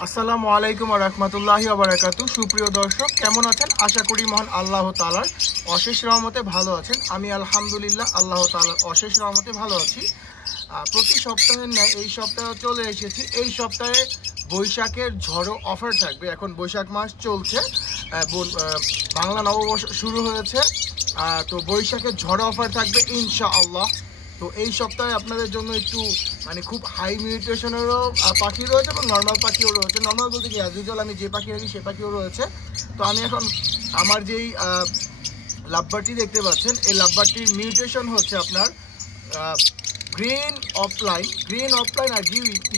আসসালামু আলাইকুম ওয়া রাহমাতুল্লাহি ওয়া বারাকাতুহু। সুপ্রিয় দর্শক, কেমন আছেন? আশা করি মহান আল্লাহ তাআলার অশেষ রহমতে ভালো আছেন। আমি আলহামদুলিল্লাহ আল্লাহ তাআলার অশেষ রহমতে ভালো আছি। প্রতি সপ্তাহের ন্যায় এই সপ্তাহে চলে এসেছি। এই সপ্তাহে বৈশাখের ঝড়ো অফার থাকবে। এখন বৈশাখ মাস চলছে, বাংলা নববর্ষ শুরু হয়েছে। তো বৈশাখের ঝড়ো অফার থাকবে ইনশাআল্লাহ। তো এই সপ্তাহে আপনাদের জন্য একটু খুব হাই মিউটেশনেরও পাখি রয়েছে এবং নর্মাল পাখিও রয়েছে। নর্মাল বলতে কি, অ্যাজ ইউজুয়াল আমি যে পাখি রাখি সে পাখিও রয়েছে। তো আমি এখন আমার যেই লাভবারটি দেখতে পাচ্ছেন, এই লাভবারটির মিউটেশন হচ্ছে আপনার গ্রিন অফলাইন আর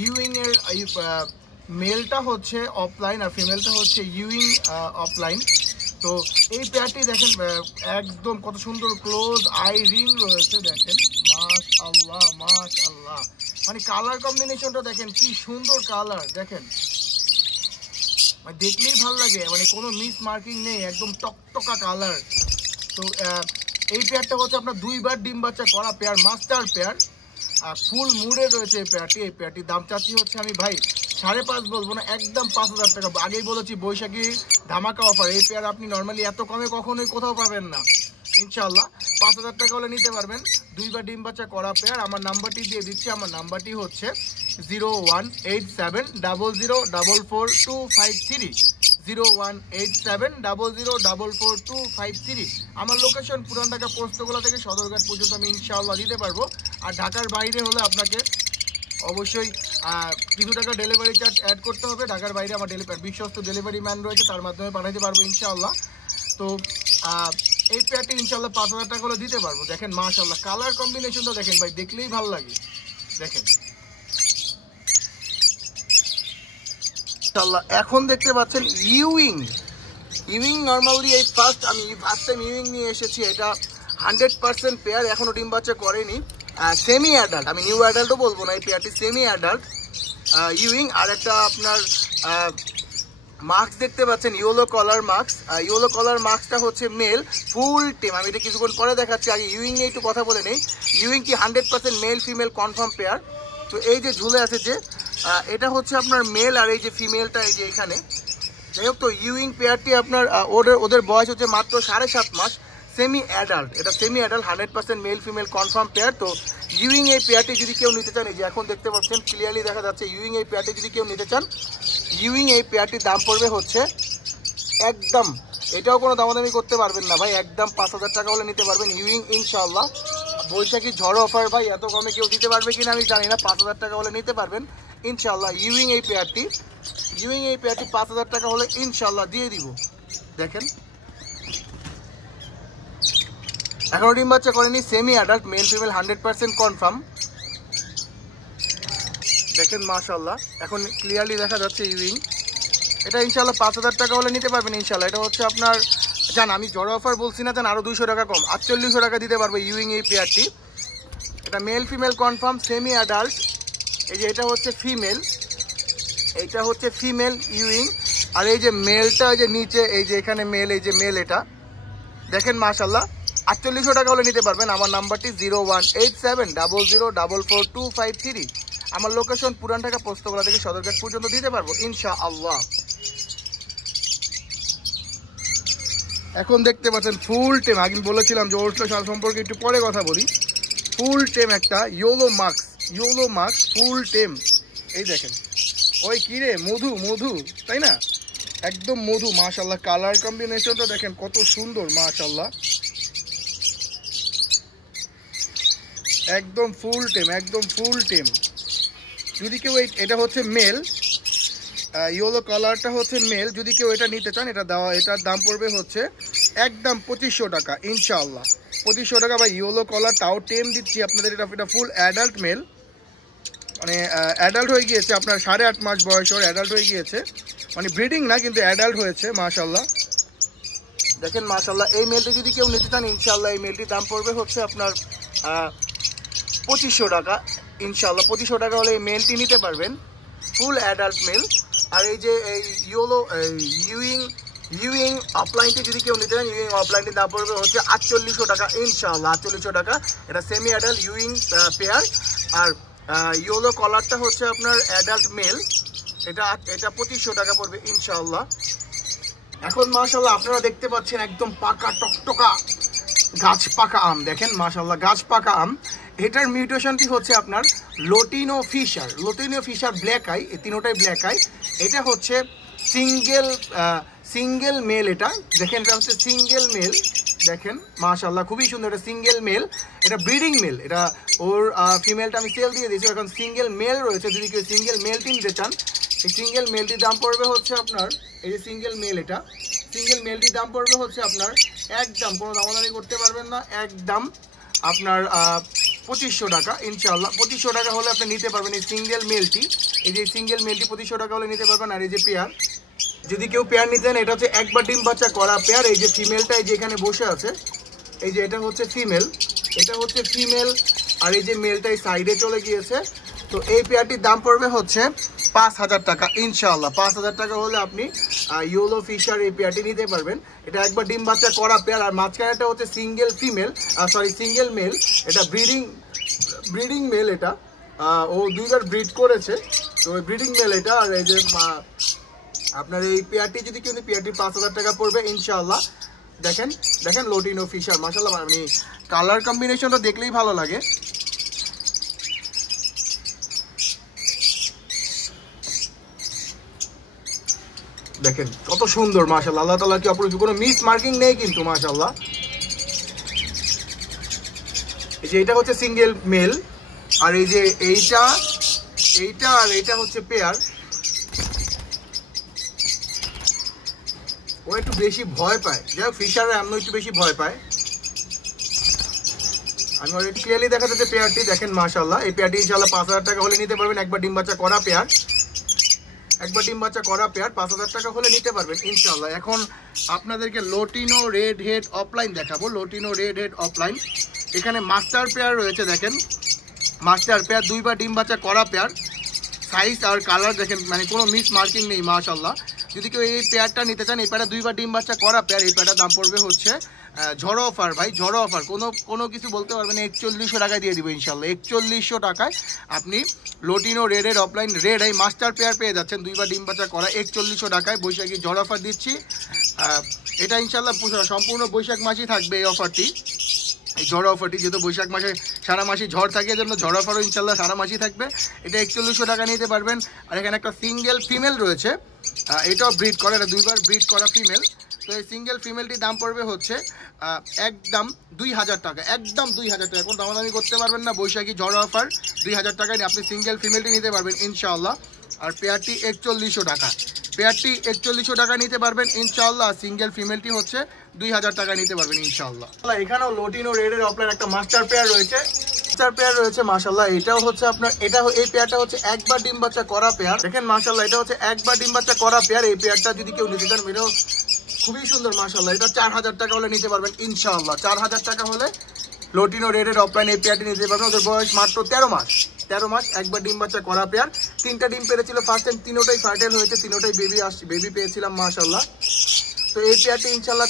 ইউইংয়ের মেলটা হচ্ছে অফলাইন আর ফিমেলটা হচ্ছে ইউইং অফলাইন। তো এই পেয়ারটি দেখেন একদম কত সুন্দর ক্লোজ আই রিং রয়েছে। দেখেন মাশাআল্লাহ মাশাআল্লাহ, কালার কম্বিনেশনটা দেখেন কি সুন্দর কালার। দেখেন দেখলেই ভালো লাগে, কোনো মিস মার্কিং নেই, একদম টকটকা কালার। তো এই পেয়ারটা হচ্ছে আপনার 2বার ডিম বাচ্চা করা পেয়ার, মাস্টার পেয়ার। ফুল মুডে রয়েছে এই পেয়ারটির দাম চাচ্ছি হচ্ছে আমি ভাই 5.5 বলবো না, একদম 5,000 টাকা। আগেই বলেছি বৈশাখী ধামাকা অফার। এই পেয়ার আপনি নর্মালি এত কমে কখনোই কোথাও পাবেন না। ইনশাল্লাহ 5,000 টাকা হলে নিতে পারবেন। 2বার ডিম বাচ্চা করা পেয়ার। আমার নাম্বারটি দিয়ে দিচ্ছি। আমার নাম্বারটি হচ্ছে 018700444253, 018700444253। আমার লোকেশন পুরান ঢাকা পোস্তগোলা থেকে সদরঘাট পর্যন্ত আমি ইনশাআল্লাহ দিতে পারবো। আর ঢাকার বাইরে হলে আপনাকে অবশ্যই কিছু টাকা ডেলিভারি চার্জ অ্যাড করতে হবে। ঢাকার বাইরে আমার বিশ্বস্ত ডেলিভারি ম্যান রয়েছে, তার মাধ্যমে পাঠাতে পারবো ইনশাআল্লাহ। তো এই পেয়ারটি ইনশাআল্লাহ 5,000 টাকা হলে দিতে পারবো। দেখেন মাশাআল্লাহ কালার কম্বিনেশনটা দেখেন ভাই, দেখলেই ভালো লাগে। দেখেন এখন দেখতে পাচ্ছেন ইউইং নর্মালি এই ফার্স্ট টাইম ইউইং নিয়ে এসেছি। এটা 100% পেয়ার, এখনো ডিম বাচ্চা করেনি। সেমি অ্যাডাল্ট, আমি নিউ অ্যাডাল্টও বলবো না, এই পেয়ারটি সেমি অ্যাডাল্ট ইউইং। আর একটা আপনার মাস্ক দেখতে পাচ্ছেন, ইয়েলো কলার মাস্কটা হচ্ছে মেল, ফুল টিম। আমি এটা কিছুক্ষণ পরে দেখাচ্ছি। আগে ইউইং নিয়ে একটু কথা বলে নেই। ইউইং কি 100% মেল ফিমেল কনফার্ম পেয়ার। তো এই যে ঝুলে আছে যে এটা হচ্ছে আপনার মেল, আর এই যে ফিমেলটা এই যে এখানে। যাই হোক, তো ইউইং পেয়ারটি আপনার ওদের বয়স হচ্ছে মাত্র 7.5 মাস। সেমি অ্যাডাল্ট, এটা semi adult 100% male female confirm pair. তো ইউইং এই পেয়ারটি যদি কেউ নিতে চান, এই যে এখন দেখতে পাচ্ছেন ক্লিয়ারলি দেখা যাচ্ছে, ইউইং এই পেয়ারটি যদি কেউ নিতে চান, ইউইং এই পেয়ারটির দাম পড়বে হচ্ছে একদম, এটাও কোনো দামাদামি করতে পারবেন না ভাই, একদম 5,000 টাকা হলে নিতে পারবেন ইউইং ইনশাআল্লাহ। বৈশাখী ঝড় অফার ভাই, এত কমে কেউ দিতে পারবে কিনা আমি জানি না। 5,000 টাকা হলে নিতে পারবেন ইনশাআল্লাহ ইউইং এই পেয়ারটি 5,000 টাকা হলে ইনশাআল্লাহ দিয়ে দিব। দেখেন এখনো ডিম বাচ্চা করেনি, semi adult, male female 100% confirm. দেখেন মাশাআল্লাহ এখন ক্লিয়ারলি দেখা যাচ্ছে ইউইং। এটা ইনশাআল্লাহ 5,000 টাকা হলে নিতে পারবেন ইনশাআল্লাহ। এটা হচ্ছে আপনার জান, আমি জড়ো অফার বলছি না, জান আরও 200 টাকা কম, 4800 টাকা দিতে পারবো ইউইং এই পেয়ারটি। এটা male female confirm, semi adult. এই যে এটা হচ্ছে ফিমেল ইউইং। আর এই যে মেলটা এই যে নিচে এই যে এখানে মেল, এই যে মেল এটা দেখেন মাশাআল্লাহ 4800 টাকা হলে নিতে পারবেন। আমার নাম্বারটি 018700444253। আমার লোকেশন পুরান ঢাকা পোস্তগোলা থেকে সদরঘাট পর্যন্ত দিতে পারবো ইনশাআল্লাহ। এখন দেখতে পাচ্ছেন ফুল টেম। আমি বলেছিলাম যে ওর সম্পর্কে একটু পরে কথা বলি। ফুল টেম একটা ইয়েলো মাস্ক ফুল টেম। এই দেখেন ওই কিরে মধু তাই না, একদম মধু মাশাআল্লাহ। কালার কম্বিনেশনটা দেখেন কত সুন্দর মাশাআল্লাহ, একদম ফুল টেম। যদি কেউ এটা হচ্ছে মেল, ইয়েলো কালারটা হচ্ছে মেল। যদি কেউ এটা নিতে চান, এটার দাম পড়বে হচ্ছে একদম 2500 টাকা ইনশাআল্লাহ। 2500 টাকা ভাই। ইয়েলো কালার তাও টেম দিচ্ছি আপনাদের। এটা ফুল অ্যাডাল্ট মেল, অ্যাডাল্ট হয়ে গিয়েছে আপনার 8.5 মাস বয়স ওর, অ্যাডাল্ট হয়ে গিয়েছে, ব্রিডিং না কিন্তু অ্যাডাল্ট হয়েছে মাশাআল্লাহ। দেখেন মাশাআল্লাহ এই মেলটি যদি কেউ নিতে চান ইনশাআল্লাহ এই মেলটির দাম পড়বে হচ্ছে আপনার 2500 টাকা ইনশাআল্লাহ। 2500 টাকা হলে এই মেলটি নিতে পারবেন, ফুল অ্যাডাল্ট মেল। আর এই যে এই ইউইং অফলাইনটি যদি কেউ নিতে চান, ইউইং অফলাইনটির দাম পড়বে হচ্ছে 4800 টাকা ইনশাআল্লাহ। 4800 টাকা। এটা সেমি অ্যাডাল্ট ইউইং পেয়ার। আর ইয়েলো কলারটা হচ্ছে আপনার অ্যাডাল্ট মেল, এটা এটা 2500 টাকা পড়বে ইনশাআল্লাহ। এখন মাশাআল্লাহ আপনারা দেখতে পাচ্ছেন একদম পাকা টকটকা গাছ পাকা আম। দেখেন মাশাআল্লাহ গাছ পাকা আম। এটার মিউটেশনটি হচ্ছে আপনার লোটিনো ফিশার ব্ল্যাক আই, এই তিনোটাই ব্ল্যাক আই। এটা হচ্ছে সিঙ্গেল মেল। এটা দেখেন এটা হচ্ছে সিঙ্গেল মেল। দেখেন মাশাআল্লাহ খুবই সুন্দর, এটা সিঙ্গেল মেল, এটা ব্রিডিং মেল। এটা ওর ফিমেলটা আমি সেল দিয়ে দিয়েছি, এখন সিঙ্গেল মেল রয়েছে। যদি কেউ সিঙ্গেল মেলটি নিতে চান, এই সিঙ্গেল মেলটির দাম পড়বে হচ্ছে আপনার, এই যে সিঙ্গেল মেল, এটা সিঙ্গেল মেলটির দাম পড়বে হচ্ছে আপনার একদম, কোনো দামাদামি করতে পারবেন না, একদম আপনার 2500 টাকা ইনশাআল্লাহ। 2500 টাকা হলে আপনি নিতে পারবেন এই সিঙ্গেল মেলটি। এই যে সিঙ্গেল মেলটি 2500 টাকা হলে নিতে পারবেন। আর এই যে পেয়ার, যদি কেউ পেয়ার নিতে চান, এটা হচ্ছে একবার ডিম বাচ্চা করা পেয়ার। এই যে ফিমেলটা এই যে এখানে বসে আছে, এই যে এটা হচ্ছে ফিমেল, এটা হচ্ছে ফিমেল, আর এই যে মেলটা এই সাইডে চলে গিয়েছে। তো এই পেয়ারটির দাম পড়বে হচ্ছে 5000 টাকা ইনশাআল্লাহ। 5000 টাকা হলে আপনি ইয়েলো ফিশার এই পেয়ারটি নিতে পারবেন। এটা একবার ডিম বাচ্চা করা পেয়ার। আর মাঝখানেটা হচ্ছে সিঙ্গেল মেল, এটা ব্রিডিং মেল। এটা ও দুইবার ব্রিড করেছে, তো ওই ব্রিডিং মেল এটা। আর এই যে আপনার এই পেয়ারটি যদি কিন্তু পেয়ারটি 5000 টাকা পড়বে ইনশাআল্লাহ। দেখেন দেখেন লোটিনো ফিশার মাশাআল্লাহ, মানে কালার কম্বিনেশনটা দেখলেই ভালো লাগে। দেখেন কত সুন্দর মাশাআল্লাহ, আল্লাহ তাআলা কি অপরূপ, কোনো মিস মার্কিং নেই কিন্তু মাশাআল্লাহ। এই যে এটা হচ্ছে সিঙ্গেল মেল, আর এই যে এইটা আর এইটা হচ্ছে পেয়ার। ও একটু বেশি ভয় পায়, যাই হোক ফিশাররা এমন একটু বেশি ভয় পায়। আমি অলরেডি ক্লিয়ারলি দেখা যাচ্ছে পেয়ারটি। দেখেন মাশাআল্লাহ এই পেয়ারটি ইনশাআল্লাহ 5000 টাকা হলে নিতে পারবেন। একবার ডিম বাচ্চা করা পেয়ার, 5000 টাকা হলে নিতে পারবেন ইনশাআল্লাহ। এখন আপনাদেরকে লোটিনো রেড হেড অফলাইন দেখাবো। লোটিনো রেড হেড অফলাইন, এখানে মাস্টার পেয়ার রয়েছে। দেখেন মাস্টার পেয়ার, দুইবার ডিম বাচ্চা করা পেয়ার। সাইজ আর কালার দেখেন, মানে কোনো মিস মার্কিং নেই মাশাআল্লাহ। যদি কেউ এই পেয়ারটা নিতে চান, এই পেয়ারটা দুইবার ডিম বাচ্চা করা পেয়ার। এই পেয়ারটার দাম পড়বে হচ্ছে ঝড়ো অফার ভাই, ঝড়ো অফার, কোনো কিছু বলতে পারবেন না, 4100 টাকায় দিয়ে দিব ইনশাআল্লাহ। 4100 টাকায় আপনি লোটিনো রেডের অফলাইন রেড এই মাস্টার পেয়ার পেয়ে যাচ্ছেন, দুইবার ডিম বাচ্চা করা 4100 টাকায়। বৈশাখী ঝড় অফার দিচ্ছি এটা ইনশাআল্লাহ সম্পূর্ণ বৈশাখ মাসই থাকবে এই অফারটি, এই ঝড় অফারটি। যেহেতু বৈশাখ মাসে সারা মাসই ঝড় থাকে, এজন্য ঝড় অফারও ইনশাআল্লাহ সারা মাসই থাকবে। এটা 4100 টাকা নিতে পারবেন। আর এখানে একটা সিঙ্গেল ফিমেল রয়েছে, এটাও ব্রিড করা, এটা দুইবার ব্রিড করা ফিমেল। তো এই সিঙ্গেল ফিমেলটির দাম পড়বে হচ্ছে একদম 2000 টাকা, একদম 2000 টাকা। এখন দামাদামি করতে পারবেন না, বৈশাখী ঝড় অফার 2000 টাকায় আপনি সিঙ্গেল ফিমেলটি নিতে পারবেন ইনশাআল্লাহ। আর পেয়ারটি 4100 টাকা, পেয়ারটি 4100 টাকা নিতে পারবেন ইনশাআল্লাহ। সিঙ্গেল ফিমেলটি হচ্ছে 2000 টাকা নিতে পারবেন ইনশাআল্লাহ। এখানেও লোটিনো রেডের অফলাইন একটা মাস্টার পেয়ার রয়েছে, মাশাআল্লাহ। এটাও হচ্ছে আপনার, এই পেয়ারটা হচ্ছে একবার ডিম বাচ্চা করা পেয়ার। দেখেন মাশাআল্লাহ এটা হচ্ছে একবার ডিম বাচ্চা করা পেয়ার। এই পেয়ারটা যদি কেউ নিতে চান, এটাও খুবই সুন্দর মাশাআল্লাহ। এটা 4000 টাকা হলে নিতে পারবেন ইনশাআল্লাহ। 4000 টাকা হলে লোটিনো রেডের অফলাইন এই পেয়ারটি নিতে পারবেন। ওদের বয়স মাত্র 13 মাস, একবার ডিম বাচ্চা করা পেয়ার। 3টা ডিম পেরেছিল ফার্স্ট টাইম, তিনোটাই ফার্টাইল হয়েছে, তিনোটাই বেবি পেয়েছিলাম মাশাআল্লাহ। তো এই পেয়ারটি ইনশাআল্লাহ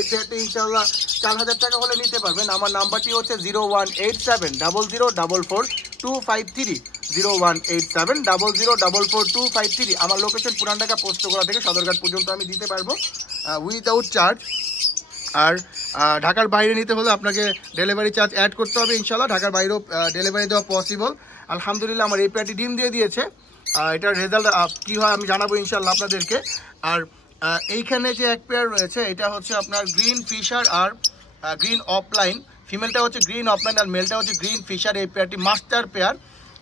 এই পেয়ারটি ইনশাআল্লাহ 4000 টাকা হলে নিতে পারবেন। আমার নাম্বারটি হচ্ছে 01870044253, 01870044253। আমার লোকেশন পুরান ঢাকা পোস্তগোলা থেকে সদরঘাট পর্যন্ত আমি দিতে পারবো উইদাউট চার্জ। আর ঢাকার বাইরে নিতে হলে আপনাকে ডেলিভারি চার্জ অ্যাড করতে হবে ইনশাআল্লাহ। ঢাকার বাইরেও ডেলিভারি দেওয়া পসিবল। আলহামদুলিল্লাহ আমার এই পেয়ারটি ডিম দিয়ে দিয়েছে। এটার রেজাল্ট কী হয় আমি জানাবো ইনশাআল্লাহ আপনাদেরকে। আর এইখানে যে এক পেয়ার রয়েছে, এটা হচ্ছে আপনার গ্রিন ফিশার আর গ্রিন অফলাইন। ফিমেলটা হচ্ছে গ্রিন অফলাইন আর মেলটা হচ্ছে গ্রিন ফিশার। এই পেয়ারটি মাস্টার পেয়ার।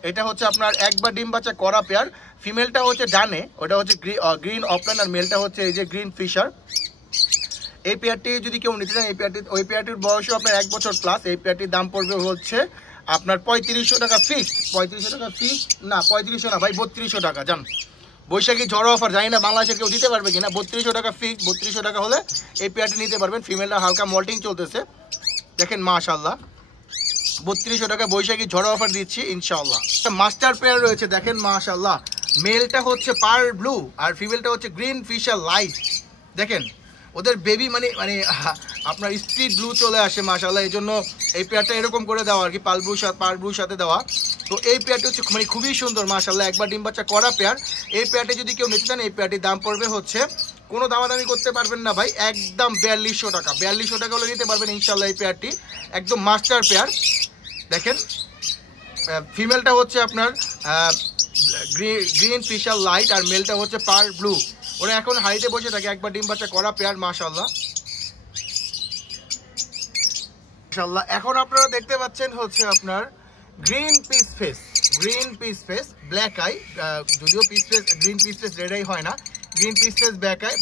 এটা হচ্ছে আপনার একবার ডিম বাচ্চা করা পেয়ার। ফিমেলটা হচ্ছে ডানে, ওটা হচ্ছে গ্রিন অফলাইন, আর মেলটা হচ্ছে এই যে গ্রিন ফিশার। এই পেয়ারটি যদি কেউ নিতে চান, ওই পেয়ারটির বয়সও আপনার 1 বছর প্লাস। এই পেয়ারটির দাম পড়বে হচ্ছে আপনার 3500 টাকা ফিক্সড। 3500 টাকা ফিক্সড না, 3500 না ভাই, 3200 টাকা। জান বৈশাখী ঝড় অফার, জানি না বাংলাদেশের কেউ দিতে পারবে কিনা। 3200 টাকা ফিক্সড, 3200 টাকা হলে এই পেয়ারটি নিতে পারবেন। ফিমেলটা হালকা মল্টিং চলতেছে, দেখেন মাশাআল্লাহ। 3200 টাকা বৈশাখী ঝড় অফার দিচ্ছি ইনশাআল্লাহ। মাস্টার পেয়ার রয়েছে, দেখেন মাশাআল্লাহ। মেলটা হচ্ছে পার্ল ব্লু আর ফিমেলটা হচ্ছে গ্রিন ফিশার লাইট। দেখেন ওদের বেবি মানে আপনার স্ট্রিট ব্লু চলে আসে মাশাআল্লাহ। এই জন্য এই পেয়ারটা এরকম করে দেওয়া আর কি, পার্ল ব্লুর সাথে দেওয়া। তো এই পেয়ারটি হচ্ছে মানে খুবই সুন্দর মাশাআল্লাহ, একবার ডিম বাচ্চা করা পেয়ার। এই পেয়ারটি যদি কেউ নিতে চান এই পেয়ারটির দাম পড়বে হচ্ছে, কোনো দামাদামি করতে পারবেন না ভাই, একদম 4200 টাকা। 4200 টাকা হলে নিতে পারবেন ইনশাআল্লাহ এই পেয়ারটি, একদম মাস্টার পেয়ার। দেখেন ফিমেলটা হচ্ছে আপনার গ্রিন ফিশার লাইট আর মেলটা হচ্ছে পার ব্লু। ওরা এখন হাইটে বসে থাকে, একবার ডিম বাচ্চা করা পেয়ার মাশাআল্লাহ মাশাআল্লাহ। এখন আপনারা দেখতে পাচ্ছেন হচ্ছে আপনার green peach face black eye, যদিও peach face green peach face red eye হয় না, green peach face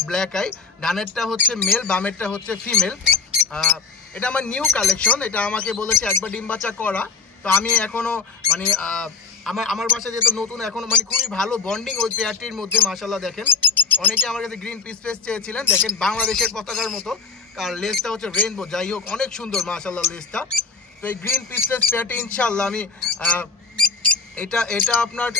black eye. ডানেরটা হচ্ছে মেল, বামেরটা হচ্ছে ফিমেল। এটা আমার নিউ কালেকশন, এটা আমাকে বলেছে একবার ডিম বাচ্চা করা। তো আমি এখনো মানে আমার বাসায় যেহেতু নতুন, এখনো মানে খুবই ভালো বন্ডিং ওই পেয়ারটির মধ্যে মাশাআল্লাহ। দেখেন অনেকে আমার কাছে গ্রিন পিস ফেস চেয়েছিলেন, দেখেন বাংলাদেশের পতাকার মতো, আর লেজটা হচ্ছে রেইনবো, যাই হোক অনেক সুন্দর মাশাআল্লাহ লেজটা। তো এই গ্রিন পিস ফেস পেয়ারটি ইনশাআল্লাহ আমি এটা আপনার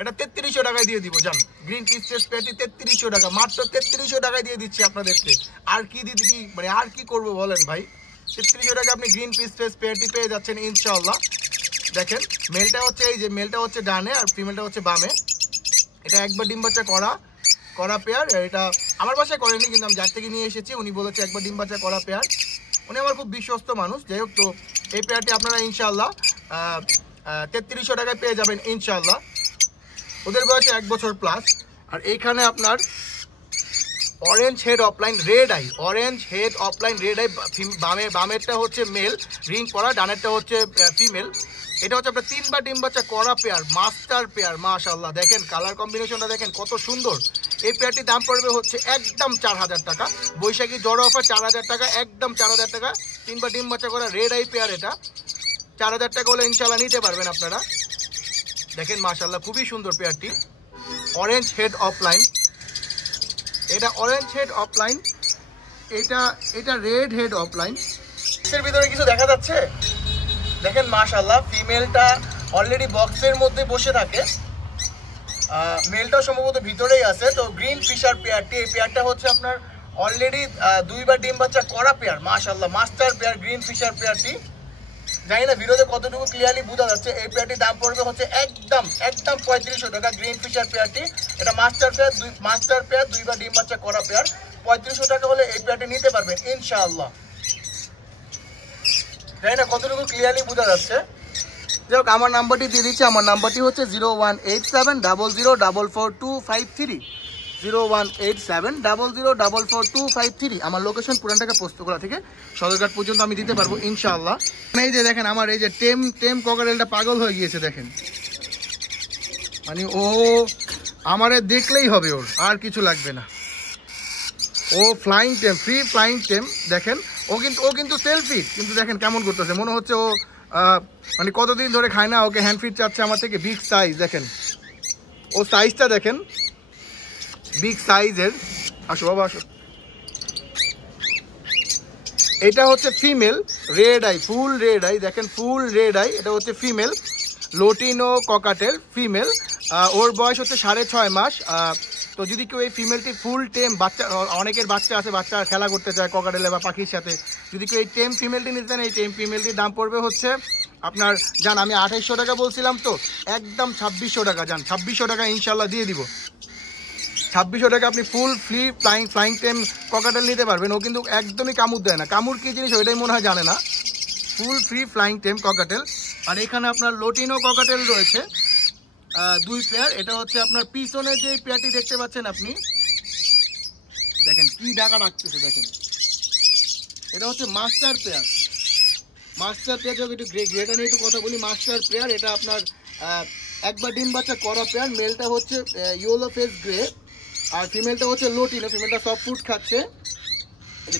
এটা 3300 টাকায় দিয়ে দিব জান। গ্রিন পিস ফেস পেয়ারটি 3300 টাকা, মাত্র 3300 টাকায় দিয়ে দিচ্ছি আপনাদেরকে। আর কি দিদি মানে আর কি করবো বলেন ভাই, 3300 টাকা আপনি গ্রিন পিস ফেস পেয়ারটি পেয়ে যাচ্ছেন ইনশাআল্লাহ। দেখেন মেলটা হচ্ছে এই যে মেলটা হচ্ছে ডানে আর ফিমেলটা হচ্ছে বামে। এটা একবার ডিম বাচ্চা করা পেয়ার। এটা আমার বাসায় করেনি, কিন্তু আমি যার থেকে নিয়ে এসেছি উনি বলেছে একবার ডিম বাচ্চা করা পেয়ার। উনি আমার খুব বিশ্বস্ত মানুষ। যাই হোক, তো এই পেয়ারটি আপনারা ইনশাআল্লাহ 3300 টাকায় পেয়ে যাবেন ইনশাআল্লাহ। ওদের বয়সে 1 বছর প্লাস। আর এইখানে আপনার orange head opaline red eye, বামেরটা হচ্ছে মেল রিং করা, ডানেরটা হচ্ছে ফিমেল। এটা হচ্ছে আপনার 3বার ডিম বাচ্চা করা পেয়ার, মাস্টার পেয়ার মাশাআল্লাহ। দেখেন কালার কম্বিনেশনটা দেখেন কত সুন্দর। এই পেয়ারটির দাম পড়বে হচ্ছে একদম 4000 টাকা, বৈশাখী জড়ো অফার 4000 টাকা, একদম 4000 টাকা। 3বার ডিম বাচ্চা করা রেড আই পেয়ার, এটা 4000 টাকা হলে ইনশাআল্লাহ নিতে পারবেন আপনারা। দেখেন মাশাআল্লাহ খুবই সুন্দর পেয়ারটি, অরেঞ্জ হেড অফলাইন। এটা অরেঞ্জ হেড অফলাইন, এটা রেড হেড অফলাইন। এর ভিতরে কিছু দেখা যাচ্ছে দেখেন মাশাআল্লাহ। ফিমেলটা অলরেডি বক্সের মধ্যে বসে থাকে, মেলটাও সম্ভবত ভিতরেই আছে। তো গ্রিন ফিশার পেয়ারটি, এই পেয়ারটা হচ্ছে আপনার অলরেডি 2বার ডিম বাচ্চা করা পেয়ার মাশাআল্লাহ, মাস্টার পেয়ার গ্রিন ফিশার পেয়ারটি। জানি না ভিডিওতে কতটুকু ক্লিয়ারলি বোঝা যাচ্ছে। এই পেয়ারটির দাম পড়বে হচ্ছে একদম 3500 টাকা গ্রিন ফিশার পেয়ারটি। এটা মাস্টার পেয়ার 2বার ডিম বাচ্চা করা পেয়ার। 3500 টাকা হলে এই পেয়ারটি নিতে পারবেন ইনশাআল্লাহ। জানি না কতটুকু ক্লিয়ারলি বোঝা যাচ্ছে। যাই হোক, আমার নাম্বারটি দিয়ে দিচ্ছি। আমার নাম্বারটি হচ্ছে 01870044253, 01870044253। আমার লোকেশন পুরান ঢাকা পোস্তগোলা থেকে সদরঘাট পর্যন্ত আমি দিতে পারবো ইনশাআল্লাহ। এই যে দেখেন আমার এই যে টেম ককারেলটা পাগল হয়ে গিয়েছে দেখেন, মানে ও আমারে দেখলেই হবে, ওর আর কিছু লাগবে না। ও flying tame, free flying tame. দেখেন ও কিন্তু সেলফি, কিন্তু দেখেন কেমন করতেছে, মনে হচ্ছে ও মানে কতদিন ধরে খায় না, ওকে হ্যান্ড ফিট চাচ্ছে আমার থেকে। বিগ সাইজ দেখেন, ও সাইজটা দেখেন বিগ সাইজের। আসো বাবা আসো। এটা হচ্ছে ফিমেল রেড আই, ফুল রেড আই, দেখেন ফুল রেড আই। এটা হচ্ছে ফিমেল লোটিনো ককাটেল ফিমেল। ওর বয়স হচ্ছে 6.5 মাস। তো যদি কেউ এই ফিমেলটি ফুল টেম, বাচ্চা অনেকের বাচ্চা আছে, বাচ্চা খেলা করতে চায় ককাটেলে বা পাখির সাথে, যদি কেউ এই টেম ফিমেলটি নিতে চান, এই টেম ফিমেলটির দাম পড়বে হচ্ছে আপনার জান, আমি 2800 টাকা বলছিলাম, তো একদম 2600 টাকা জান, 2600 টাকা ইনশাল্লাহ দিয়ে দিব। 2600 টাকা আপনি ফুল ফ্রি ফ্লাইং টেম ককাটেল নিতে পারবেন। ও কিন্তু একদমই কামড় দেয় না, কামড় কি জিনিস ওইটাই মনে হয় জানে না। Full free flying tame cockatiel. আর এখানে আপনার লোটিনো ককাটেল রয়েছে 2 পেয়ার। এটা হচ্ছে আপনার পিছনে যে পেয়ারটি দেখতে পাচ্ছেন আপনি, দেখেন কি ডাকা রাখতেছে দেখেন। এটা হচ্ছে মাস্টার পেয়ার। যখন একটু গ্রেটা নিয়ে একটু কথা বলি, মাস্টার পেয়ার। এটা আপনার একবার ডিম বাচ্চা করা পেয়ার। মেলটা হচ্ছে ইয়েলো ফেস গ্রে আর ফিমেলটা হচ্ছে লোটিনো। ফিমেলটা সফট ফুড খাচ্ছে,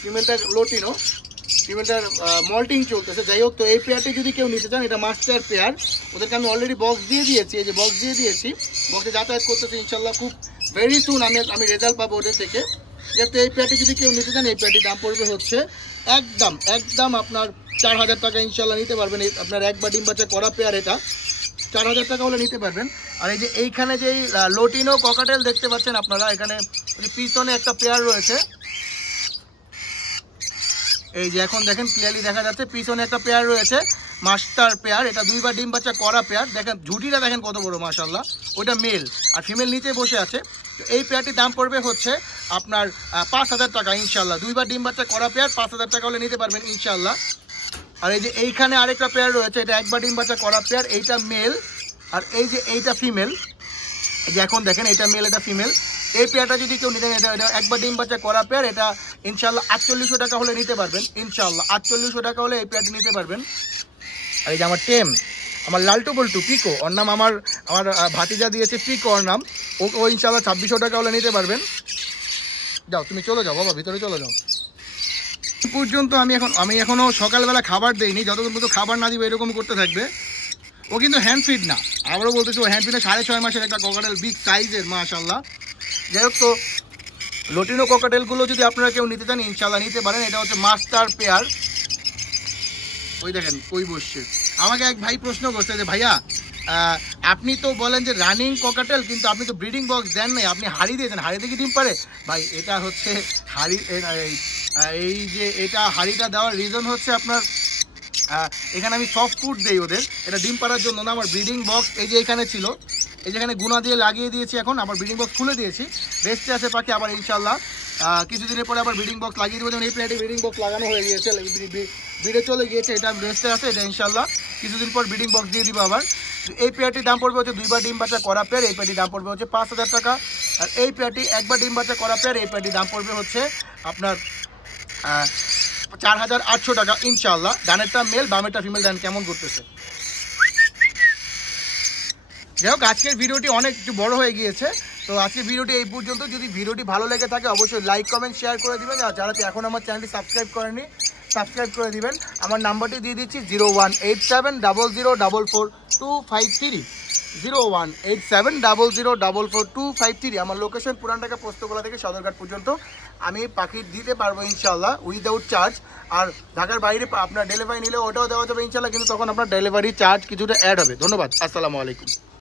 ফিমেলটা লোটিনো, ফিমেলটার মল্টিং চলতেছে। যাই হোক, তো এই পেয়ারটি যদি কেউ নিতে চান, এটা মাস্টার পেয়ার। ওদেরকে আমি অলরেডি বক্স দিয়ে দিয়েছি, এই যে বক্স দিয়ে দিয়েছি, বক্সে যাতায়াত করতেছে ইনশাল্লাহ। খুব ভেরি সুন আমি রেজাল্ট পাবো ওদের থেকে। যেহেতু এই পেয়ারটি যদি কেউ নিতে চান, এই পেয়ারটির দাম পড়বে হচ্ছে একদম আপনার 4000 টাকা ইনশাল্লাহ নিতে পারবেন। আপনার একবার ডিম বাচ্চা করা পেয়ার, এটা 4000 টাকা হলে নিতে পারবেন। আর এই যে এইখানে যে লোটিনো ককাটেল দেখতে পাচ্ছেন আপনারা, এখানে পিছনে একটা পেয়ার রয়েছে, এই যে এখন দেখেন ক্লিয়ারলি দেখা যাচ্ছে পিছনে একটা পেয়ার রয়েছে। মাস্টার পেয়ার, এটা 2 বার ডিম বাচ্চা করা পেয়ার। দেখেন ঝুটিটা দেখেন কত বড় মাশাআল্লাহ, ওইটা মেল আর ফিমেল নিচে বসে আছে। তো এই পেয়ারটির দাম পড়বে হচ্ছে আপনার 5000 টাকা ইনশাআল্লাহ। 2 বার ডিম বাচ্চা করা পেয়ার 5000 টাকা হলে নিতে পারবেন ইনশাআল্লাহ। আর এই যে এইখানে আরেকটা পেয়ার রয়েছে, এটা 1 বার ডিম বাচ্চা করা পেয়ার, এইটা মেল আর এই যে এইটা ফিমেল। এই যে এখন দেখেন এটা মেল এটা ফিমেল। এই পেয়ারটা যদি কেউ নিতে, এটা 1 বার ডিম বাচ্চা করা পেয়ার, এটা ইনশাআল্লাহ 4800 টাকা হলে নিতে পারবেন ইনশাআল্লাহ। 4800 টাকা হলে এই পেয়ারটি নিতে পারবেন। আর এই যে আমার টেম, আমার লালটু বল্টু পিকো, ওর নাম আমার ভাতিজা দিয়েছে পিকো ওর নাম, ও ইনশাআল্লাহ 2600 টাকা হলে নিতে পারবেন। যাও তুমি চলে যাও বাবা, ভিতরে চলে যাও। পর্যন্ত আমি এখনো সকালবেলা খাবার দেইনি, যতক্ষণ পর্যন্ত খাবার না দিবে এরকম করতে থাকবে। ও কিন্তু হ্যান্ড ফিড না, আবারও বলতেছি ও হ্যান্ড ফিড না, 6.5 মাসের একটা ককাটেল, বিগ সাইজের মাশাআল্লাহ। যাই হোক, তো লটিনো ককাটেলগুলো যদি আপনারা কেউ নিতে চান ইনশাআল্লাহ নিতে পারেন। এটা হচ্ছে মাস্টার পেয়ার। ওই দেখেন কই বসছে। আমাকে এক ভাই প্রশ্ন করছে যে ভাইয়া আপনি তো বলেন যে রানিং ককাটেল, কিন্তু আপনি তো ব্রিডিং বক্স দেন নাই, আপনি হাড়ি দিয়েছেন, হাড়িতে কি ডিম পারে? ভাই এটা হচ্ছে হাড়ি, এই যে এটা হাড়িটা দেওয়ার রিজন হচ্ছে আপনার এখানে আমি সফট ফুড দেই ওদের, এটা ডিম পাড়ার জন্য না। আমার ব্রিডিং বক্স এই যে এখানে ছিল, এই যেখানে গুণা দিয়ে লাগিয়ে দিয়েছি, এখন আবার ব্রিডিং বক্স খুলে দিয়েছি, রেস্টে আছে পাখি। আবার ইনশাআল্লাহ কিছুদিনের পরে আবার ব্রিডিং বক্স লাগিয়ে দেবো। যেমন এই প্লেটে ব্রিডিং বক্স লাগানো হয়ে গিয়েছে, ব্রিডে চলে গিয়েছে, এটা রেস্টে আছে, এটা ইনশাআল্লাহ কিছুদিন পর ব্রিডিং বক্স দিয়ে দিব আবার। এই পেয়ারটির দাম পড়বে হচ্ছে 2 বার ডিম বাচ্চা করা পেয়ার, এই পেয়ারটির দাম পড়বে হচ্ছে 5000 টাকা। আর এই পেয়ারটি 1 বার ডিম বাচ্চা করা পেয়ার, এই পেয়ারটির দাম পড়বে হচ্ছে আপনার 4800 টাকা ইনশাআল্লাহ। ডানেরটা মেল, বামেরটা ফিমেল। ডান কেমন করতেছে। যাই হোক, আজকের ভিডিওটি অনেক একটু বড় হয়ে গিয়েছে, তো আজকের ভিডিওটি এই পর্যন্ত। যদি ভিডিওটি ভালো লেগে থাকে অবশ্যই লাইক কমেন্ট শেয়ার করে দিবেন, আর যারা এখন আমার চ্যানেলটি সাবস্ক্রাইব করেনি সাবস্ক্রাইব করে দিবেন। আমার নাম্বারটি দিয়ে দিচ্ছি 01870044253, 01870044253। আমার লোকেশন পুরান ঢাকা পোস্তগোলা থেকে সদরঘাট পর্যন্ত আমি পাখি দিতে পারবো ইনশাআল্লাহ উইদাউট চার্জ। আর ঢাকার বাইরে আপনার ডেলিভারি নিলে ওটাও দেওয়া যাবে ইনশাআল্লাহ, কিন্তু তখন আপনার ডেলিভারি চার্জ কিছুটা অ্যাড হবে। ধন্যবাদ, আসসালামু আলাইকুম।